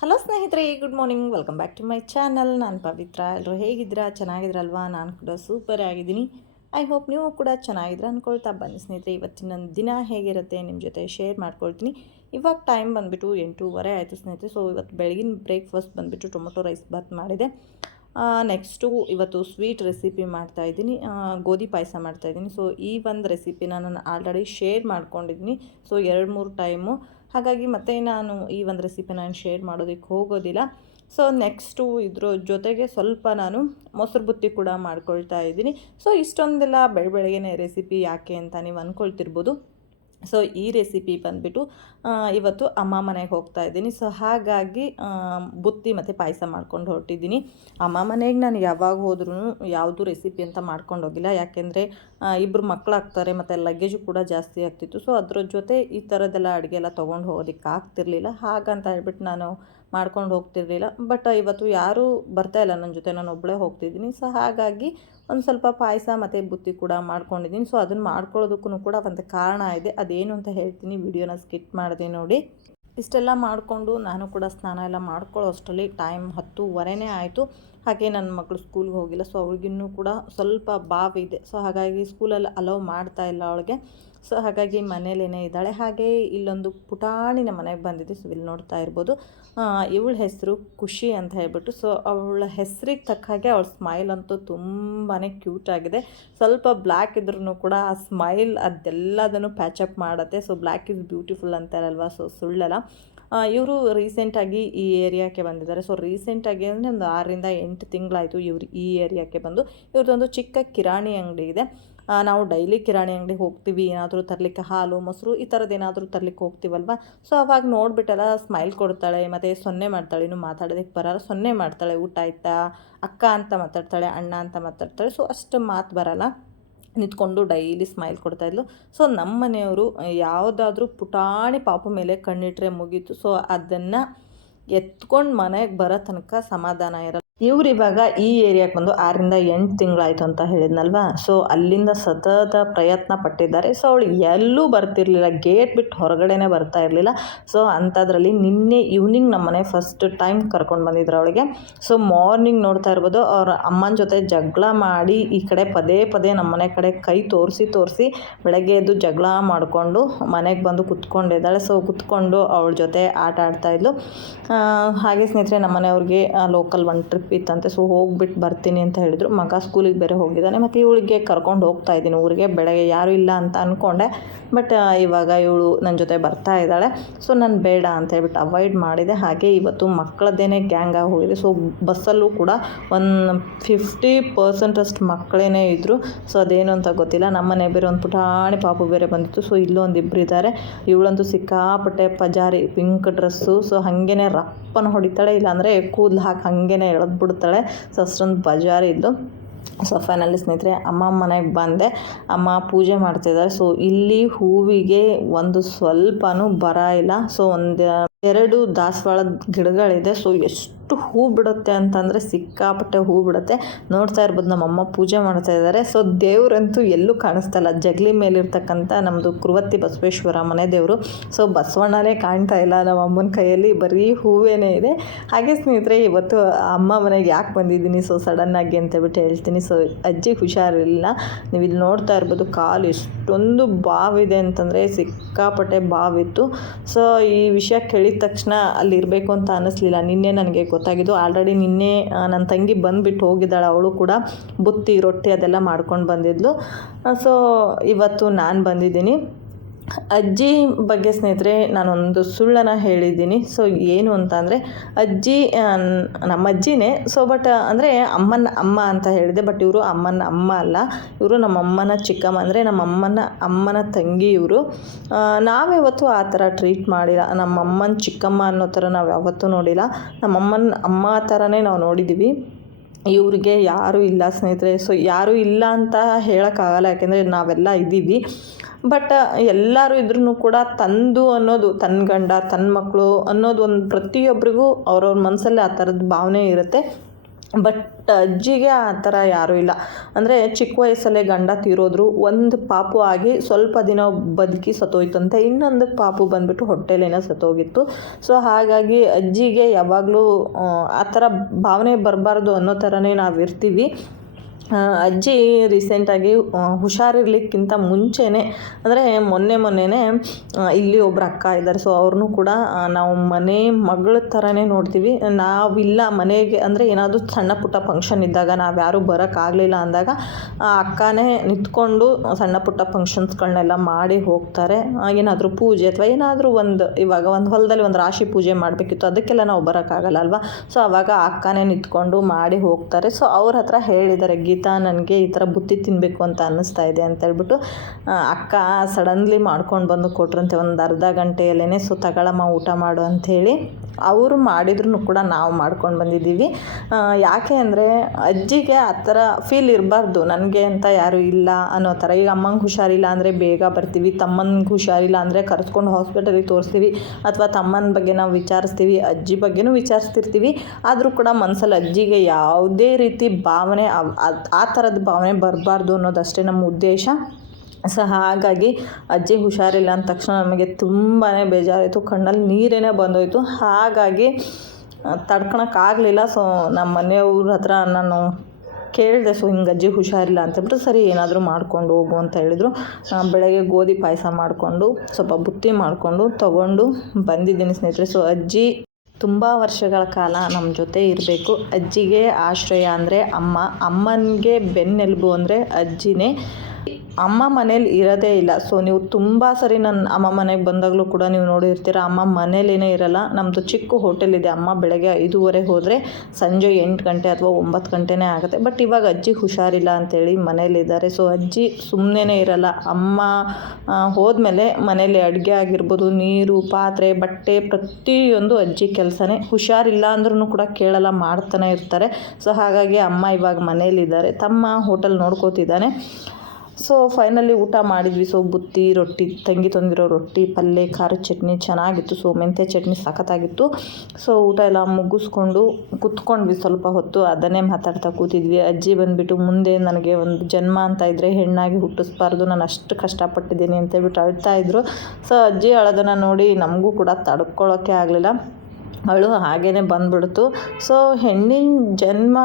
Hello ಸ್ನೇಹಿತರೆ good morning welcome back to my channel ನಾನು ಪವಿತ್ರ. ಎಲ್ಲರೂ ಹೇಗಿದ್ದೀರಾ? ಚೆನ್ನಾಗಿದ್ರಲ್ವಾ ನಾನು ಕೂಡ ಸೂಪರ್ ಆಗಿದ್ದೀನಿ. ಐ ಹೋಪ್ ನೀವು ಕೂಡ ಚೆನ್ನಾಗಿದ್ರೆ ಅಂದ್ಕೊಳ್ತಾ ಬನ್ನಿ ಸ್ನೇಹಿತರೆ. ಇವತ್ತಿನ ದಿನ ಹೇಗಿರುತ್ತೆ ನಿಮ್ಮ ಜೊತೆ ಶೇರ್ ಮಾಡ್ಕೊಳ್ತೀನಿ. ಇವಾಗ ಟೈಮ್ ಬಂದುಬಿಟ್ಟು ಎಂಟೂವರೆ ಆಯಿತು ಸ್ನೇಹಿತರೆ. ಸೊ ಇವತ್ತು ಬೆಳಗಿನ ಬ್ರೇಕ್ಫಾಸ್ಟ್ ಬಂದುಬಿಟ್ಟು ಟೊಮೊಟೊ ರೈಸ್ ಬಾತ್ ಮಾಡಿದೆ. ನೆಕ್ಸ್ಟು ಇವತ್ತು ಸ್ವೀಟ್ ರೆಸಿಪಿ ಮಾಡ್ತಾಯಿದ್ದೀನಿ ಗೋಧಿ ಪಾಯಸ ಮಾಡ್ತಾಯಿದ್ದೀನಿ ಸೊ ಈ ಒಂದು ರೆಸಿಪಿನ ನಾನು ಆಲ್ರೆಡಿ ಶೇರ್ ಮಾಡ್ಕೊಂಡಿದ್ದೀನಿ. ಸೊ ಎರಡು ಮೂರು ಟೈಮು ಹಾಗಾಗಿ ಮತ್ತೆ ನಾನು ಈ ಒಂದು ರೆಸಿಪಿ ನಾನು ಶೇರ್ ಮಾಡೋದಕ್ಕೆ ಹೋಗೋದಿಲ್ಲ. ಸೊ ನೆಕ್ಸ್ಟು ಇದ್ರ ಜೊತೆಗೆ ಸ್ವಲ್ಪ ನಾನು ಮೊಸರು ಬುತ್ತಿ ಕೂಡ ಮಾಡ್ಕೊಳ್ತಾ ಇದ್ದೀನಿ. ಸೊ ಇಷ್ಟೊಂದೆಲ್ಲ ಬೆಳ ಬೆಳಗ್ಗೆನೇ ರೆಸಿಪಿ ಯಾಕೆ ಅಂತ ನೀವು ಅಂದ್ಕೊಳ್ತಿರ್ಬೋದು ಸೊ ಈ ರೆಸಿಪಿ ಬಂದುಬಿಟ್ಟು ಇವತ್ತು ಅಮ್ಮ ಮನೆಗೆ ಹೋಗ್ತಾ ಇದ್ದೀನಿ. ಸೊ ಹಾಗಾಗಿ ಬುತ್ತಿ ಮತ್ತು ಪಾಯಸ ಮಾಡ್ಕೊಂಡು ಹೊರಟಿದ್ದೀನಿ. ಅಮ್ಮ ಮನೆಗೆ ನಾನು ಯಾವಾಗ ಹೋದ್ರೂ ಯಾವುದು ರೆಸಿಪಿ ಅಂತ ಮಾಡ್ಕೊಂಡು ಹೋಗಿಲ್ಲ. ಯಾಕೆಂದರೆ ಇಬ್ಬರು ಮಕ್ಕಳಾಗ್ತಾರೆ ಮತ್ತು ಲಗೇಜು ಕೂಡ ಜಾಸ್ತಿ ಆಗ್ತಿತ್ತು. ಸೊ ಅದ್ರ ಜೊತೆ ಈ ಥರದ್ದೆಲ್ಲ ಅಡುಗೆ ಎಲ್ಲ ತೊಗೊಂಡು ಹೋಗೋದಕ್ಕೆ ಆಗ್ತಿರ್ಲಿಲ್ಲ. ಹಾಗಂತ ಹೇಳ್ಬಿಟ್ಟು ನಾನು ಮಾಡ್ಕೊಂಡು ಹೋಗ್ತಿರ್ಲಿಲ್ಲ. ಬಟ್ ಇವತ್ತು ಯಾರೂ ಬರ್ತಾ ಇಲ್ಲ. ನನ್ನ ಜೊತೆ ನಾನು ಒಬ್ಬಳೇ ಹೋಗ್ತಿದ್ದೀನಿ. ಸೊ ಹಾಗಾಗಿ ಒಂದು ಸ್ವಲ್ಪ ಪಾಯಸ ಮತ್ತು ಬುತ್ತಿ ಕೂಡ ಮಾಡ್ಕೊಂಡಿದ್ದೀನಿ. ಸೊ ಅದನ್ನು ಮಾಡ್ಕೊಳ್ಳೋದಕ್ಕೂ ಕೂಡ ಒಂದು ಕಾರಣ ಇದೆ. ಅದೇನು ಅಂತ ಹೇಳ್ತೀನಿ. ವಿಡಿಯೋನ ಸ್ಕಿಪ್ ಮಾಡಿದೆ ನೋಡಿ. ಇಷ್ಟೆಲ್ಲ ಮಾಡಿಕೊಂಡು ನಾನು ಕೂಡ ಸ್ನಾನ ಎಲ್ಲ ಮಾಡ್ಕೊಳ್ಳೋ ಅಷ್ಟರಲ್ಲಿ ಟೈಮ್ ಹತ್ತೂವರೆನೇ ಆಯಿತು. ಹಾಗೆ ನನ್ನ ಮಗಳು ಸ್ಕೂಲ್ಗೆ ಹೋಗಿಲ್ಲ. ಸೊ ಅವಳಿಗಿನ್ನೂ ಕೂಡ ಸ್ವಲ್ಪ ಬಾವಿದೆ ಸೊ ಹಾಗಾಗಿ ಸ್ಕೂಲಲ್ಲಿ ಅಲೌ ಮಾಡ್ತಾ ಇಲ್ಲ ಅವಳಿಗೆ. ಸೊ ಹಾಗಾಗಿ ಮನೇಲೇನೇ ಇದ್ದಾಳೆ. ಹಾಗೆ ಇಲ್ಲೊಂದು ಪುಟಾಣಿ ನಮ್ಮ ಮನೆಗೆ ಬಂದಿದೆ ಸೊ ಇಲ್ಲಿ ನೋಡ್ತಾ ಇರ್ಬೋದು. ಇವಳ ಹೆಸರು ಖುಷಿ ಅಂತ ಹೇಳ್ಬಿಟ್ಟು. ಸೊ ಅವಳ ಹೆಸರಿಗೆ ತಕ್ಕ ಹಾಗೆ ಅವಳ ಸ್ಮೈಲ್ ಅಂತೂ ತುಂಬಾ ಕ್ಯೂಟ್ ಆಗಿದೆ. ಸ್ವಲ್ಪ ಬ್ಲ್ಯಾಕ್ ಇದ್ರೂ ಕೂಡ ಆ ಸ್ಮೈಲ್ ಅದೆಲ್ಲದನ್ನು ಪ್ಯಾಚಪ್ ಮಾಡುತ್ತೆ. ಸೊ ಬ್ಲ್ಯಾಕ್ ಇಸ್ ಬ್ಯೂಟಿಫುಲ್ ಅಂತಾರಲ್ವ ಸೊ ಸುಳ್ಳಲ್ಲ. ಇವರು ರೀಸೆಂಟಾಗಿ ಈ ಏರಿಯಾಕ್ಕೆ ಬಂದಿದ್ದಾರೆ. ಸೊ ರೀಸೆಂಟಾಗಿ ಅಂದರೆ ಒಂದು ಆರರಿಂದ ಎಂಟು ತಿಂಗಳಾಯಿತು ಇವ್ರು ಈ ಏರಿಯಾಕ್ಕೆ ಬಂದು. ಇವ್ರದ್ದೊಂದು ಚಿಕ್ಕ ಕಿರಾಣಿ ಅಂಗಡಿ ಇದೆ. ನಾವು ಡೈಲಿ ಕಿರಾಣಿ ಅಂಗಡಿಗೆ ಹೋಗ್ತೀವಿ. ಏನಾದರೂ ತರಲಿಕ್ಕೆ ಹಾಲು, ಮೊಸರು ಈ ಥರದ್ದು ಏನಾದರೂ ತರಲಿಕ್ಕೆ ಹೋಗ್ತೀವಲ್ವ? ಸೊ, ಅವಾಗ ನೋಡಿಬಿಟ್ಟೆಲ್ಲ ಸ್ಮೈಲ್ ಕೊಡ್ತಾಳೆ, ಮತ್ತು ಸೊನ್ನೆ ಮಾಡ್ತಾಳೆ, ಇನ್ನು ಮಾತಾಡೋದಕ್ಕೆ ಬರಲ್ಲ. ಸೊನ್ನೆ ಮಾಡ್ತಾಳೆ, ಊಟ ಆಯ್ತಾ? ಅಕ್ಕ ಅಂತ ಮಾತಾಡ್ತಾಳೆ, ಅಣ್ಣ ಅಂತ ಮಾತಾಡ್ತಾಳೆ. ಸೊ, ಅಷ್ಟು ಮಾತು ಬರಲ್ಲ. ನಿಂತ್ಕೊಂಡು ಡೈಲಿ ಸ್ಮೈಲ್ ಕೊಡ್ತಾಯಿದ್ಲು ಸೊ ನಮ್ಮ ಮನೆಯವರು ಯಾವುದಾದ್ರೂ ಪುಟಾಣಿ ಪಾಪು ಮೇಲೆ ಕಣ್ಣಿಟ್ರೆ ಮುಗೀತು. ಸೊ, ಅದನ್ನು ಎತ್ಕೊಂಡು ಮನೆಗೆ ಬರೋ ತನಕ ಸಮಾಧಾನ ಇರಲ್ಲ. ಇವ್ರು ಇವಾಗ ಈ ಏರಿಯಾಕ್ಕೆ ಬಂದು ಆರರಿಂದ ಎಂಟು ತಿಂಗಳಾಯಿತು ಅಂತ ಹೇಳಿದ್ನಲ್ವಾ? ಸೊ ಅಲ್ಲಿಂದ ಸತತ ಪ್ರಯತ್ನ ಪಟ್ಟಿದ್ದಾರೆ. ಸೊ ಅವಳು ಎಲ್ಲೂ ಬರ್ತಿರ್ಲಿಲ್ಲ. ಗೇಟ್ ಬಿಟ್ಟು ಹೊರಗಡೆನೇ ಬರ್ತಾ ಇರಲಿಲ್ಲ. ಸೊ ಅಂಥದ್ರಲ್ಲಿ ನಿನ್ನೆ ಈವ್ನಿಂಗ್ ನಮ್ಮ ಮನೆ ಫಸ್ಟ್ ಟೈಮ್ ಕರ್ಕೊಂಡು ಬಂದಿದ್ರು ಅವಳಿಗೆ. ಸೊ ಮಾರ್ನಿಂಗ್ ನೋಡ್ತಾ ಇರ್ಬೋದು. ಅವ್ರ ಅಮ್ಮನ ಜೊತೆ ಜಗಳ ಮಾಡಿ ಈ ಕಡೆ ಪದೇ ಪದೇ ನಮ್ಮ ಮನೆ ಕಡೆ ಕೈ ತೋರಿಸಿ ತೋರಿಸಿ ಬೆಳಗ್ಗೆ ಎದ್ದು ಜಗಳ ಮಾಡಿಕೊಂಡು ಮನೆಗೆ ಬಂದು ಕುತ್ಕೊಂಡಿದ್ದಾಳೆ ಸೊ ಕುತ್ಕೊಂಡು ಅವಳ ಜೊತೆ ಆಟ ಆಡ್ತಾಯಿದ್ಲು ಹಾಗೆ ಸ್ನೇಹಿತರೆ, ನಮ್ಮ ಮನೆಯವ್ರಿಗೆ ಲೋಕಲ್ ಒನ್ ಟ್ರಿಪ್ ಇತ್ತಂತೆ ಸೊ ಹೋಗ್ಬಿಟ್ಟು ಬರ್ತೀನಿ ಅಂತ ಹೇಳಿದ್ರು. ಮಗ ಸ್ಕೂಲಿಗೆ ಬೇರೆ ಹೋಗಿದ್ದಾನೆ. ಮತ್ತು ಇವಳಿಗೆ ಕರ್ಕೊಂಡು ಹೋಗ್ತಾ ಇದ್ದೀನಿ ಊರಿಗೆ. ಬೆಳಗ್ಗೆ ಯಾರೂ ಇಲ್ಲ ಅಂತ ಅಂದ್ಕೊಂಡೆ ಬಟ್ ಇವಾಗ ಇವಳು ನನ್ನ ಜೊತೆ ಬರ್ತಾ ಇದ್ದಾಳೆ. ಸೊ ನಾನು ಬೇಡ ಅಂತ ಹೇಳ್ಬಿಟ್ಟು ಅವಾಯ್ಡ್ ಮಾಡಿದೆ. ಹಾಗೆ ಇವತ್ತು ಮಕ್ಕಳದ್ದೇನೆ ಗ್ಯಾಂಗ್ ಆಗಿ ಹೋಗಿದೆ. ಸೊ ಬಸ್ಸಲ್ಲೂ ಕೂಡ ಒಂದು ಫಿಫ್ಟಿ ಪರ್ಸೆಂಟಷ್ಟು ಮಕ್ಕಳೇನೇ ಇದ್ದರು ಸೊ ಅದೇನು ಅಂತ ಗೊತ್ತಿಲ್ಲ. ನಮ್ಮನೆ ಬೇರೆ ಒಂದು ಪುಟಾಣಿ ಪಾಪು ಬೇರೆ ಬಂದಿತ್ತು. ಸೊ ಇಲ್ಲೊಂದು ಇಬ್ಬರು ಇದ್ದಾರೆ. ಇವಳಂತೂ ಸಿಕ್ಕಾಪಟ್ಟೆ ಪಜಾರಿ ಪಿಂಕ್ ಡ್ರೆಸ್ಸು ಸೊ ಹಾಗೇನೆ ರಪ್ಪನ ಹೊಡಿತಾಳೆ. ಇಲ್ಲಾಂದರೆ ಕೂದಲು ಹಾಕಿ ಹಾಗೇನೆ ಎಳೆದ್ಬಿಡ್ತಾಳೆ ಸೊ ಅಷ್ಟೊಂದು ಬಜಾರಿ ಇದ್ದು ಸೊ ಫೈನಲಿ ಸ್ನೇಹಿತರೆ, ಅಮ್ಮ ಮನೆಗೆ ಬಂದೆ. ಅಮ್ಮ ಪೂಜೆ ಮಾಡ್ತಿದ್ದಾರೆ ಸೊ ಇಲ್ಲಿ ಹೂವಿಗೆ ಒಂದು ಸ್ವಲ್ಪನೂ ಬರ ಇಲ್ಲ. ಸೊ ಒಂದು, ಎರಡು ದಾಸವಾಳದ ಗಿಡಗಳಿದೆ. ಸೊ ಎಷ್ಟು ಹೂ ಬಿಡುತ್ತೆ ಅಂತಂದರೆ ಸಿಕ್ಕಾಪಟ್ಟೆ ಹೂ ಬಿಡುತ್ತೆ. ನೋಡ್ತಾ ಇರ್ಬೋದು ನಮ್ಮಮ್ಮ ಪೂಜೆ ಮಾಡ್ತಾ ಇದ್ದಾರೆ. ಸೊ ದೇವರಂತೂ ಎಲ್ಲೂ ಕಾಣಿಸ್ತಾ ಇಲ್ಲ. ಜಗಲಿ ಮೇಲಿರ್ತಕ್ಕಂಥ ನಮ್ಮದು ಕುರುವತ್ತಿ ಬಸವೇಶ್ವರ ಮನೆ ದೇವರು. ಸೊ ಬಸವಣ್ಣನೇ ಕಾಣ್ತಾ ಇಲ್ಲ ನಮ್ಮ ಅಮ್ಮನ ಕೈಯಲ್ಲಿ. ಬರೀ ಹೂವೇನೇ ಇದೆ. ಹಾಗೆ ಸ್ನೇಹಿತರೆ, ಇವತ್ತು ಅಮ್ಮ ಮನೆಗೆ ಯಾಕೆ ಬಂದಿದ್ದೀನಿ? ಸೊ ಸಡನ್ನಾಗಿ ಅಂತ ಹೇಳ್ಬಿಟ್ಟು ಹೇಳ್ತೀನಿ. ಸೊ ಅಜ್ಜಿ ಹುಷಾರಿಲ್ಲ ನೀವು ಇಲ್ಲಿ ನೋಡ್ತಾ ಇರ್ಬೋದು ಕಾಲು ಎಷ್ಟೊಂದು ಬಾವಿದೆ ಅಂತಂದರೆ ಸಿಕ್ಕಾಪಟ್ಟೆ ಬಾವಿತ್ತು. ಸೊ ಈ ವಿಷಯ ಕೇಳಿದ ತಕ್ಷಣ ಅಲ್ಲಿ ಇರಬೇಕು ಅಂತ ಅನ್ನಿಸ್ಲಿಲ್ಲ ನಿನ್ನೆ ನನಗೆ ಗೊತ್ತಾಗಿದ್ದು ಆಲ್ರೆಡಿ ನಿನ್ನೆ ನನ್ನ ತಂಗಿ ಬಂದುಬಿಟ್ಟು ಹೋಗಿದ್ದಾಳೆ, ಅವಳು ಕೂಡ ಬುತ್ತಿ, ರೊಟ್ಟಿ ಅದೆಲ್ಲ ಮಾಡ್ಕೊಂಡು ಬಂದಿದ್ಲು. ಸೊ ಇವತ್ತು ನಾನು ಬಂದಿದ್ದೀನಿ. ಅಜ್ಜಿ ಬಗ್ಗೆ ಸ್ನೇಹಿತರೆ, ನಾನೊಂದು ಸುಳ್ಳನ್ನು ಹೇಳಿದ್ದೀನಿ. ಸೊ ಏನು ಅಂತ ಅಂದರೆ, ಅಜ್ಜಿ ನಮ್ಮ ಅಜ್ಜಿನೇ ಸೊ ಬಟ್ ಅಂದರೆ, ಅಮ್ಮನ ಅಮ್ಮ ಅಂತ ಹೇಳಿದೆ. ಬಟ್ ಇವರು ಅಮ್ಮನ ಅಮ್ಮ ಅಲ್ಲ. ಇವರು ನಮ್ಮ ಅಮ್ಮನ ಚಿಕ್ಕಮ್ಮ, ಅಂದರೆ ನಮ್ಮ ಅಮ್ಮನ ತಂಗಿ ಇವರು. ನಾವಿವತ್ತು ಆ ಥರ ಟ್ರೀಟ್ ಮಾಡಿಲ್ಲ. ನಮ್ಮ ಅಮ್ಮನ ಚಿಕ್ಕಮ್ಮ ಅನ್ನೋ ಥರ ನಾವು ಯಾವತ್ತೂ ನೋಡಿಲ್ಲ. ನಮ್ಮಮ್ಮನ ಅಮ್ಮ ಥರನೇ ನಾವು ನೋಡಿದ್ದೀವಿ ಇವ್ರಿಗೆ ಯಾರೂ ಇಲ್ಲ ಸ್ನೇಹಿತರೆ. ಸೊ ಯಾರೂ ಇಲ್ಲ ಅಂತ ಹೇಳೋಕ್ಕಾಗಲ್ಲ, ಯಾಕೆಂದರೆ ನಾವೆಲ್ಲ ಇದ್ದೀವಿ. ಬಟ್ ಎಲ್ಲರೂ ಇದ್ರೂ ಕೂಡ ತಂದು ಅನ್ನೋದು ತನ್ನ ಗಂಡ ತನ್ನ ಮಕ್ಕಳು ಅನ್ನೋದು ಒಂದು ಪ್ರತಿಯೊಬ್ಬರಿಗೂ ಅವ್ರವ್ರ ಮನಸ್ಸಲ್ಲಿ ಆ ಥರದ ಭಾವನೆ ಇರುತ್ತೆ. ಬಟ್ ಅಜ್ಜಿಗೆ ಆ ಥರ ಯಾರೂ ಇಲ್ಲ. ಅಂದರೆ ಚಿಕ್ಕ ವಯಸ್ಸಲ್ಲೇ ಗಂಡ ತೀರೋದ್ರು, ಒಂದು ಪಾಪು ಆಗಿ ಸ್ವಲ್ಪ ದಿನ ಬದುಕಿ ಸತ್ತೋಯ್ತಂತೆ. ಇನ್ನೊಂದು ಪಾಪು ಬಂದುಬಿಟ್ಟು ಹೊಟ್ಟೆಲೇನೋ ಸತ್ತೋಗಿತ್ತು. ಸೊ ಹಾಗಾಗಿ ಅಜ್ಜಿಗೆ ಯಾವಾಗಲೂ, ಆ ಥರ ಭಾವನೆ ಬರಬಾರ್ದು ಅನ್ನೋ ಥರನೇ ನಾವು ಇರ್ತೀವಿ ಅಜ್ಜಿ ರೀಸೆಂಟಾಗಿ ಹುಷಾರಿರ್ಲಿಕ್ಕಿಂತ ಮುಂಚೆನೇ, ಅಂದರೆ ಮೊನ್ನೆ ಮೊನ್ನೆನೇ ಇಲ್ಲಿ ಒಬ್ರು ಅಕ್ಕ ಇದ್ದಾರೆ. ಸೊ ಅವ್ರನ್ನೂ ಕೂಡ ನಾವು ಮನೆ ಮಗಳ ಥರನೇ ನೋಡ್ತೀವಿ. ನಾವಿಲ್ಲ ಮನೆಗೆ, ಅಂದರೆ ಏನಾದರೂ ಸಣ್ಣ ಪುಟ್ಟ ಫಂಕ್ಷನ್ ಇದ್ದಾಗ, ನಾವು ಯಾರೂ ಬರೋಕ್ಕಾಗಲಿಲ್ಲ ಅಂದಾಗ, ಆ ಅಕ್ಕನೇ ನಿಂತ್ಕೊಂಡು ಸಣ್ಣ ಪುಟ್ಟ ಫಂಕ್ಷನ್ಸ್ಗಳನ್ನೆಲ್ಲ ಮಾಡಿ ಹೋಗ್ತಾರೆ. ಏನಾದರೂ ಪೂಜೆ ಅಥವಾ ಏನಾದರೂ ಒಂದು, ಇವಾಗ ಒಂದು ಹೊಲದಲ್ಲಿ ಒಂದು ರಾಶಿ ಪೂಜೆ ಮಾಡಬೇಕಿತ್ತು, ಅದಕ್ಕೆಲ್ಲ ನಾವು ಬರೋಕ್ಕಾಗಲ್ಲ ಅಲ್ವಾ? ಸೊ ಅವಾಗ ಅಕ್ಕನೇ ನಿಂತ್ಕೊಂಡು ಮಾಡಿ ಹೋಗ್ತಾರೆ. ಸೊ ಅವ್ರ ಹತ್ರ ಹೇಳಿದ್ದಾರೆ ಗೀತಾ ನನಗೆ ಈ ಥರ ಬುತ್ತಿ ತಿನ್ನಬೇಕು ಅಂತ ಅನ್ನಿಸ್ತಾ ಇದೆ ಅಂತ ಹೇಳ್ಬಿಟ್ಟು ಅಕ್ಕ ಸಡನ್ಲಿ ಮಾಡ್ಕೊಂಡು ಬಂದು ಕೊಟ್ರಂತೆ ಒಂದು ಅರ್ಧ ಗಂಟೆಯಲ್ಲೇ ಸೊ ತಗೊಳಮ್ಮ, ಊಟ ಮಾಡು ಅಂಥೇಳಿ ಅವರು ಮಾಡಿದ್ರು ಕೂಡ ನಾವು ಮಾಡ್ಕೊಂಡು ಬಂದಿದ್ದೀವಿ. ಯಾಕೆ ಅಂದರೆ ಅಜ್ಜಿಗೆ ಆ ಥರ ಫೀಲ್ ಇರಬಾರ್ದು. ನನಗೆ ಅಂತ ಯಾರೂ ಇಲ್ಲ ಅನ್ನೋ ಥರ. ಈಗ ಅಮ್ಮಂಗೆ ಹುಷಾರಿಲ್ಲ ಅಂದರೆ ಬೇಗ ಬರ್ತೀವಿ. ತಮ್ಮನಿಗೆ ಹುಷಾರಿಲ್ಲ ಅಂದರೆ ಕರೆಸ್ಕೊಂಡು ಹಾಸ್ಪಿಟಲಿಗೆ ತೋರಿಸ್ತೀವಿ. ಅಥವಾ ತಮ್ಮನ ಬಗ್ಗೆ ನಾವು ವಿಚಾರಿಸ್ತೀವಿ, ಅಜ್ಜಿ ಬಗ್ಗೆನೂ ವಿಚಾರಿಸ್ತಿರ್ತೀವಿ. ಆದರೂ ಕೂಡ ಮನಸ್ಸಲ್ಲಿ ಅಜ್ಜಿಗೆ ಯಾವುದೇ ರೀತಿ ಭಾವನೆ ಆ ಥರದ ಭಾವನೆ ಬರಬಾರ್ದು ಅನ್ನೋದಷ್ಟೇ ನಮ್ಮ ಉದ್ದೇಶ. ಸೊ ಹಾಗಾಗಿ ಅಜ್ಜಿ ಹುಷಾರಿಲ್ಲ ಅಂದ ತಕ್ಷಣ ನಮಗೆ ತುಂಬಾ ಬೇಜಾರಾಯಿತು. ಕಣ್ಣಲ್ಲಿ ನೀರೇನೇ ಬಂದೋಯಿತು. ಹಾಗಾಗಿ ತಡ್ಕೊಳಕ್ಕಾಗಲಿಲ್ಲ ಸೊ ನಮ್ಮ ಮನೆಯವ್ರ ಹತ್ರ ನಾನು ಕೇಳಿದೆ. ಸೊ ಹಿಂಗೆ ಅಜ್ಜಿ ಹುಷಾರಿಲ್ಲ ಅಂತಂದ್ಬಿಟ್ಟು ಸರಿ, ಏನಾದರೂ ಮಾಡ್ಕೊಂಡು ಹೋಗು ಅಂತ ಹೇಳಿದರು. ಬೆಳಗ್ಗೆ ಗೋಧಿ ಪಾಯಸ ಮಾಡಿಕೊಂಡು, ಸ್ವಲ್ಪ ಬುತ್ತಿ ಮಾಡಿಕೊಂಡು ತಗೊಂಡು ಬಂದಿದ್ದೀನಿ ಸ್ನೇಹಿತರೆ. ಸೊ ಅಜ್ಜಿ ತುಂಬ ವರ್ಷಗಳ ಕಾಲ ನಮ್ಮ ಜೊತೆ ಇರಬೇಕು. ಅಜ್ಜಿಗೆ ಆಶ್ರಯ ಅಂದರೆ ಅಮ್ಮ. ಅಮ್ಮನಿಗೆ ಬೆನ್ನೆಲುಬು ಅಂದರೆ ಅಜ್ಜಿನೇ. ಅಮ್ಮ ಮನೇಲಿ ಇರೋದೇ ಇಲ್ಲ. ಸೊ ನೀವು ತುಂಬ ಸರಿ ನನ್ನ ಅಮ್ಮ ಮನೆಗೆ ಬಂದಾಗಲೂ ಕೂಡ ನೀವು ನೋಡಿರ್ತೀರ, ಅಮ್ಮ ಮನೇಲೇನೇ ಇರಲ್ಲ. ನಮ್ಮದು ಚಿಕ್ಕ ಹೋಟೆಲ್ ಇದೆ. ಅಮ್ಮ ಬೆಳಗ್ಗೆ ಐದೂವರೆ ಹೋದರೆ ಸಂಜೆ ಎಂಟು ಗಂಟೆ ಅಥವಾ ಒಂಬತ್ತು ಗಂಟೆನೇ ಆಗುತ್ತೆ. ಬಟ್ ಇವಾಗ ಅಜ್ಜಿ ಹುಷಾರಿಲ್ಲ ಅಂತೇಳಿ ಮನೇಲಿದ್ದಾರೆ. ಸೊ ಅಜ್ಜಿ ಸುಮ್ಮನೆ ಇರಲ್ಲ. ಅಮ್ಮ ಹೋದ್ಮೇಲೆ ಮನೇಲಿ ಅಡುಗೆ ಆಗಿರ್ಬೋದು, ನೀರು, ಪಾತ್ರೆ, ಬಟ್ಟೆ ಪ್ರತಿಯೊಂದು ಅಜ್ಜಿ ಕೆಲಸನೇ. ಹುಷಾರಿಲ್ಲ ಅಂದ್ರೂ ಕೂಡ ಕೇಳಲ್ಲ, ಮಾಡ್ತಾನೆ ಇರ್ತಾರೆ. ಸೊ ಹಾಗಾಗಿ ಅಮ್ಮ ಇವಾಗ ಮನೇಲಿದ್ದಾರೆ. ತಮ್ಮ ಹೋಟೆಲ್ ನೋಡ್ಕೋತಿದ್ದಾನೆ. ಸೊ ಫೈನಲಿ ಊಟ ಮಾಡಿದ್ವಿ. ಸೊ ಬುತ್ತಿ, ರೊಟ್ಟಿ, ತಂಗಿ ತಂದಿರೋ ರೊಟ್ಟಿ ಪಲ್ಯ ಖಾರದ ಚಟ್ನಿ ಚೆನ್ನಾಗಿತ್ತು. ಸೊ ಮೆಂತ್ಯ ಚಟ್ನಿ ಸಖತ್ತಾಗಿತ್ತು. ಸೊ ಊಟ ಎಲ್ಲ ಮುಗಿಸ್ಕೊಂಡು ಕುತ್ಕೊಂಡ್ವಿ ಸ್ವಲ್ಪ ಹೊತ್ತು. ಅದನ್ನೇ ಮಾತಾಡ್ತಾ ಕೂತಿದ್ವಿ. ಅಜ್ಜಿ ಬಂದುಬಿಟ್ಟು ಮುಂದೆ ನನಗೆ ಒಂದು ಜನ್ಮ ಅಂತ ಇದ್ದರೆ ಹೆಣ್ಣಾಗಿ ಹುಟ್ಟಿಸ್ಬಾರ್ದು. ನಾನು ಅಷ್ಟು ಕಷ್ಟಪಟ್ಟಿದ್ದೀನಿ ಅಂತೇಳ್ಬಿಟ್ಟು ಅಳ್ತಾ ಇದ್ರು. ಸೊ ಅಜ್ಜಿ ಅಳೋದನ್ನು ನೋಡಿ ನಮಗೂ ಕೂಡ ತಡ್ಕೊಳ್ಳೋಕ್ಕೆ ಆಗಲಿಲ್ಲ. ಅವಳು ಹಾಗೇ ಬಂದ್ಬಿಡ್ತು. ಸೊ ಹೆಣ್ಣಿನ ಜನ್ಮ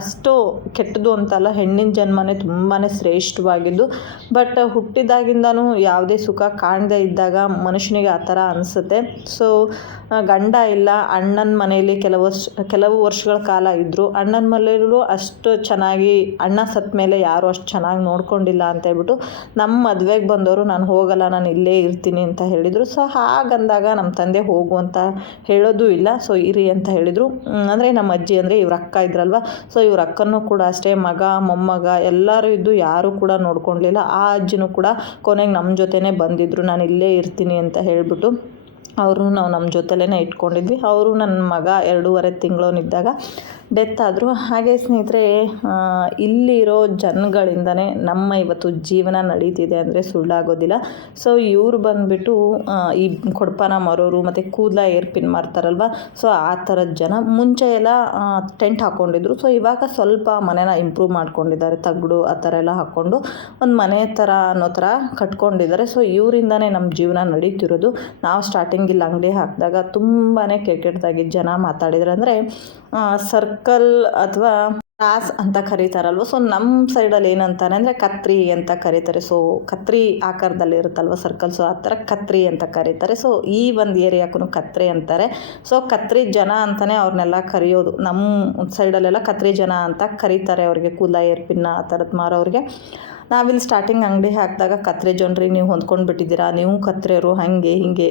ಅಷ್ಟು ಕೆಟ್ಟದು ಅಂತಲ್ಲ, ಹೆಣ್ಣಿನ ಜನ್ಮನೇ ತುಂಬಾ ಶ್ರೇಷ್ಠವಾಗಿದ್ದು, ಬಟ್ ಹುಟ್ಟಿದಾಗಿಂದನೂ ಯಾವುದೇ ಸುಖ ಕಾಣದೇ ಇದ್ದಾಗ ಮನುಷ್ಯನಿಗೆ ಆ ಥರ ಅನಿಸುತ್ತೆ. ಸೊ ಗಂಡ ಇಲ್ಲ, ಅಣ್ಣನ ಮನೆಯಲ್ಲಿ ಕೆಲವು ಕೆಲವು ವರ್ಷಗಳ ಕಾಲ ಇದ್ದರು ಅಣ್ಣನ ಮನೆಯಲ್ಲೂ ಅಷ್ಟು ಚೆನ್ನಾಗಿ, ಅಣ್ಣ ಸತ್ತ ಮೇಲೆ ಯಾರೂ ಅಷ್ಟು ಚೆನ್ನಾಗಿ ನೋಡ್ಕೊಂಡಿಲ್ಲ ಅಂತ ಹೇಳ್ಬಿಟ್ಟು ನಮ್ಮ ಮದುವೆಗೆ ಬಂದವರು, ನಾನು ಹೋಗಲ್ಲ, ನಾನು ಇಲ್ಲೇ ಇರ್ತೀನಿ ಅಂತ ಹೇಳಿದರು. ಸೊ ಹಾಗಂದಾಗ ನಮ್ಮ ತಂದೆ ಹೋಗು ಅಂತ ಹೇಳೋದು ಇಲ್ಲ. ಸೊ ಇರಿ ಅಂತ ಹೇಳಿದರು. ಅಂದರೆ ನಮ್ಮ ಅಜ್ಜಿ ಅಂದರೆ ಇವ್ರ ಅಕ್ಕ ಇದ್ರಲ್ವ? ಸೊ ಇವ್ರ ಅಕ್ಕನೂ ಕೂಡ ಅಷ್ಟೇ, ಮಗ, ಮೊಮ್ಮಗ, ಎಲ್ಲರೂ ಇದ್ದು ಯಾರೂ ಕೂಡ ನೋಡ್ಕೊಳ್ಲಿಲ್ಲ ಆ ಅಜ್ಜಿನೂ ಕೂಡ ಕೊನೆಗೆ ನಮ್ಮ ಜೊತೆನೇ ಬಂದಿದ್ದರು ನಾನು ಇಲ್ಲೇ ಇರ್ತೀನಿ ಅಂತ ಹೇಳಿಬಿಟ್ಟು ಅವರು ನಾವು ನಮ್ಮ ಜೊತೆಲೇ ಇಟ್ಕೊಂಡಿದ್ವಿ. ಅವರು ನನ್ನ ಮಗ ಎರಡೂವರೆ ತಿಂಗಳವನಿದ್ದಾಗ ಡೆತ್ ಆದರು ಹಾಗೆ ಸ್ನೇಹಿತರೆ ಇಲ್ಲಿರೋ ಜನಗಳಿಂದನೇ ನಮ್ಮ ಇವತ್ತು ಜೀವನ ನಡೀತಿದೆ ಅಂದರೆ ಸುಳ್ಳಾಗೋದಿಲ್ಲ. ಸೊ ಇವರು ಬಂದುಬಿಟ್ಟು ಈ ಕೊಡಪಾನ ಮರೋರು ಮತ್ತು ಕೂದಲ ಏರ್ಪಿನ್ ಮಾಡ್ತಾರಲ್ವ ಸೊ ಆ ಥರದ ಜನ ಮುಂಚೆ ಎಲ್ಲ ಟೆಂಟ್ ಹಾಕ್ಕೊಂಡಿದ್ರು ಸೊ ಇವಾಗ ಸ್ವಲ್ಪ ಮನೇನ ಇಂಪ್ರೂವ್ ಮಾಡ್ಕೊಂಡಿದ್ದಾರೆ, ತಗಡು ಆ ಥರ ಎಲ್ಲ ಹಾಕ್ಕೊಂಡು ಒಂದು ಮನೆ ಥರ ಅನ್ನೋ ಥರ ಕಟ್ಕೊಂಡಿದ್ದಾರೆ. ಸೊ ಇವರಿಂದನೇ ನಮ್ಮ ಜೀವನ ನಡೀತಿರೋದು. ನಾವು ಸ್ಟಾರ್ಟಿಂಗ್ ಇಲ್ಲಿ ಅಂಗಡಿ ಹಾಕಿದಾಗ ತುಂಬಾ ಕೆಟ್ಟದಾಗಿ ಜನ ಮಾತಾಡಿದ್ರು ಅಂದರೆ ಸರ್ಕಲ್ ಅಥವಾ ಕ್ರಾಸ್ ಅಂತ ಕರೀತಾರಲ್ವ? ಸೊ ನಮ್ಮ ಸೈಡಲ್ಲಿ ಏನಂತಾರೆ ಅಂದರೆ ಕತ್ರಿ ಅಂತ ಕರೀತಾರೆ. ಸೊ ಕತ್ರಿ ಆಕಾರದಲ್ಲಿ ಇರುತ್ತಲ್ವ ಸರ್ಕಲ್ ಸೊ ಆ ಥರ ಕತ್ರಿ ಅಂತ ಕರೀತಾರೆ. ಸೊ ಈ ಒಂದು ಏರಿಯಾಕ್ಕೂ ಕತ್ರಿ ಅಂತಾರೆ. ಸೊ ಕತ್ರಿ ಜನ ಅಂತಲೇ ಅವ್ರನ್ನೆಲ್ಲ ಕರೆಯೋದು. ನಮ್ಮ ಸೈಡಲ್ಲೆಲ್ಲ ಕತ್ರಿ ಜನ ಅಂತ ಕರೀತಾರೆ ಅವ್ರಿಗೆ. ಕೂಲ ಏರ್ಪಿನ್ನ, ಆ ಥರದ್ದು ಮಾರೋರಿಗೆ ನಾವಿಲ್ಲಿ ಸ್ಟಾರ್ಟಿಂಗ್ ಅಂಗಡಿ ಹಾಕಿದಾಗ ಕತ್ರಿ ಜನರಿಗೆ ನೀವು ಹೊಂದ್ಕೊಂಡು ಬಿಟ್ಟಿದ್ದೀರಾ ನೀವು ಕತ್ರೆಯರು, ಹಾಗೆ, ಹೀಗೆ.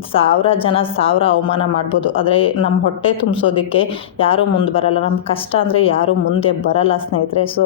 ಸಾವಿರ ಜನ ಸಾವಿರ ಅವಮಾನ ಮಾಡ್ಬೋದು. ಆದರೆ ನಮ್ಮ ಹೊಟ್ಟೆ ತುಂಬಿಸೋದಕ್ಕೆ ಯಾರೂ ಮುಂದೆ ಬರಲ್ಲ. ನಮ್ಮ ಕಷ್ಟ ಅಂದರೆ ಯಾರೂ ಮುಂದೆ ಬರಲ್ಲ ಸ್ನೇಹಿತರೆ. ಸೊ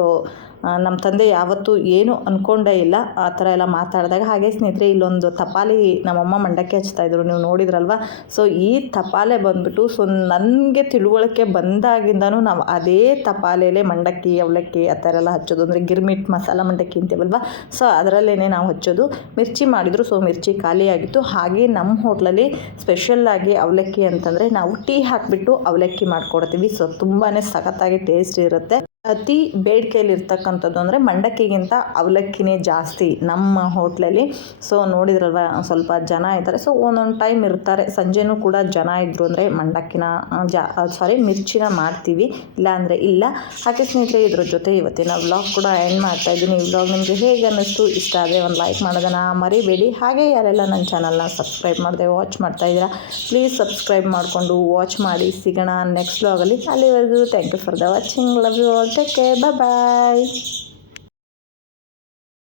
ನಮ್ಮ ತಂದೆ ಯಾವತ್ತೂ ಏನು ಅಂದ್ಕೊಂಡೇ ಇಲ್ಲ. ಆ ಥರ ಎಲ್ಲ ಮಾತಾಡಿದಾಗ ಹಾಗೆ ಸ್ನೇಹಿತರೆ, ಇಲ್ಲೊಂದು ತಪಾಲಿ ನಮ್ಮಮ್ಮ ಮಂಡಕ್ಕಿ ಹಚ್ತಾಯಿದ್ರು ನೀವು ನೋಡಿದ್ರಲ್ವ? ಸೊ ಈ ತಪಾಲೆ ಬಂದ್ಬಿಟ್ಟು ಸೊ ನನಗೆ ತಿಳುವಳಿಕೆ ಬಂದಾಗಿಂದನೂ ನಾವು ಅದೇ ತಪಾಲೆಯಲ್ಲೇ ಮಂಡಕ್ಕಿ, ಅವಲಕ್ಕಿ ಆ ಥರ ಎಲ್ಲ ಹಚ್ಚೋದು. ಅಂದರೆ ಗಿರ್ಮಿಟ್ ಮಸಾಲ ಮಂಡಕ್ಕಿ ಅಂತೀವಲ್ವ? ಸೊ ಅದರಲ್ಲೇ ನಾವು ಹಚ್ಚೋದು. ಮಿರ್ಚಿ ಮಾಡಿದ್ರು ಸೊ ಮಿರ್ಚಿ ಖಾಲಿಯಾಗಿತ್ತು. ಹಾಗೆ ನಮ್ಮ ಹೋಟ್ಲಲ್ಲಿ ಸ್ಪೆಷಲ್ಲಾಗಿ ಅವಲಕ್ಕಿ ಅಂತಂದರೆ ನಾವು ಟೀ ಹಾಕಿಬಿಟ್ಟು ಅವಲಕ್ಕಿ ಮಾಡ್ಕೊಡ್ತೀವಿ. ಸೊ ತುಂಬಾ ಸಖತ್ತಾಗಿ ಟೇಸ್ಟ್ ಇರುತ್ತೆ. ಅತಿ ಬೇಡಿಕೆಯಲ್ಲಿ ಇರ್ತಕ್ಕಂಥದ್ದು ಅಂದರೆ ಮಂಡಕ್ಕಿಗಿಂತ ಅವಲಕ್ಕಿನೇ ಜಾಸ್ತಿ ನಮ್ಮ ಹೋಟ್ಲಲ್ಲಿ. ಸೊ ನೋಡಿದ್ರಲ್ವ, ಸ್ವಲ್ಪ ಜನ ಇದ್ದಾರೆ. ಸೊ ಒಂದೊಂದು ಟೈಮ್ ಇರ್ತಾರೆ. ಸಂಜೆನೂ ಕೂಡ ಜನ ಇದ್ದರು ಅಂದರೆ ಮಂಡಕ್ಕಿನ ಜಾ ಸಾರಿ ಮಿರ್ಚಿನ ಮಾಡ್ತೀವಿ. ಇಲ್ಲಾಂದರೆ ಇಲ್ಲ. ಹಾಗೆ ಸ್ನೇಹಿತರೆ, ಇದ್ರ ಜೊತೆ ಇವತ್ತಿನ ವ್ಲಾಗ್ ಕೂಡ ಎಂಡ್ ಮಾಡ್ತಾ ಇದ್ದೀನಿ. ಈ ವ್ಲಾಗ್ ನಿಮಗೆ ಹೇಗೆ ಅನ್ನಿಸ್ತು? ಇಷ್ಟ ಆದರೆ ಒಂದು ಲೈಕ್ ಮಾಡೋದನ್ನು ಮರಿಬೇಡಿ. ಹಾಗೆ ಯಾರೆಲ್ಲ ನನ್ನ ಚಾನಲ್ನ ಸಬ್ಸ್ಕ್ರೈಬ್ ಮಾಡಿದೆ ವಾಚ್ ಮಾಡ್ತಾ ಇದ್ದೀರಾ ಪ್ಲೀಸ್ ಸಬ್ಸ್ಕ್ರೈಬ್ ಮಾಡಿಕೊಂಡು ವಾಚ್ ಮಾಡಿ ಸಿಗೋಣ ನೆಕ್ಸ್ಟ್ ವ್ಲಾಗಲ್ಲಿ ಅಲ್ಲಿವರೆಗೂ thank you for the watching love you all take care bye